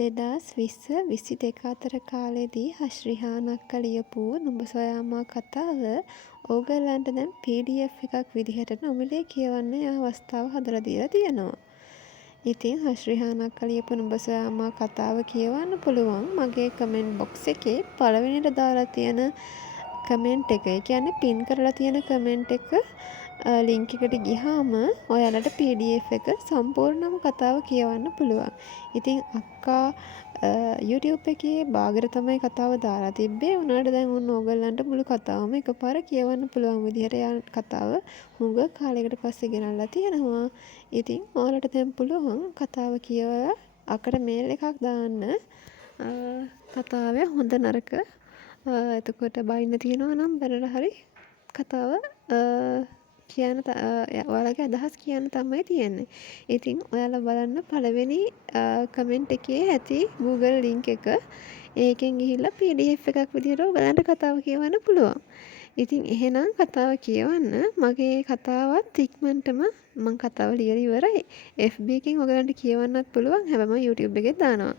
2020-22 අතර කාලෙදී හෂ්රිහාන් අක්කා ලියපු නුඹ සොයාමා කතාව ඕගොල්ලන්ට දැන් PDF එකක් විදිහට නොමිලේ කියවන්න අවස්ථාව හදලා දීලා තියෙනවා. ඉතින් හෂ්රිහාන් අක්කා ලියපු නුඹ සොයාමා කතාව කියවන්න පුළුවන් මගේ කමෙන්ට් බොක්ස් එකේ පළවෙනියට දාලා තියෙන කමෙන්ට් එක. ඒ කියන්නේ පින් කරලා තියෙන කමෙන්ට් එක ලින්ක් එකට ගියාම ඔයාලට PDF එක සම්පූර්ණම කතාව කියවන්න පුළුවන්. ඉතින් අක්කා YouTube එකේ බාගර තමයි කතාව දාලා තිබ්බේ. උනාට දැන් ඔන්න ඕගොල්ලන්ට මුළු කතාවම එකපාර කියවන්න පුළුවන් විදිහට යා කතාව හුඟ කාලයකට පස්සේ ගෙනල්ලා තියෙනවා. ඉතින් ඔයාලට දැන් පුළුවන් කතාව කියවලා අකට මේල් එකක් දාන්න. කතාවේ හොඳ නරක එතකොට බයින්න තියෙනවා නම් බැලලා හරි කතාව කියන්න ඔයාලගේ අදහස් කියන්න තමයි තියෙන්නේ. ඉතින් ඔයාලා බලන්න පළවෙනි කමෙන්ට් එකේ ඇති Google link එක. ඒකෙන් ගිහිල්ලා PDF එකක් විදිහට ඔයාලන්ට කතාව කියවන්න පුළුවන්. ඉතින් එහෙනම් කතාව කියවන්න. මගේ කතාවත් ඉක්මනටම මම කතාව ලියලා ඉවරයි. FB එකෙන් ඔයාලන්ට කියවන්නත් පුළුවන්. හැබැයි මම YouTube එකේ දානවා.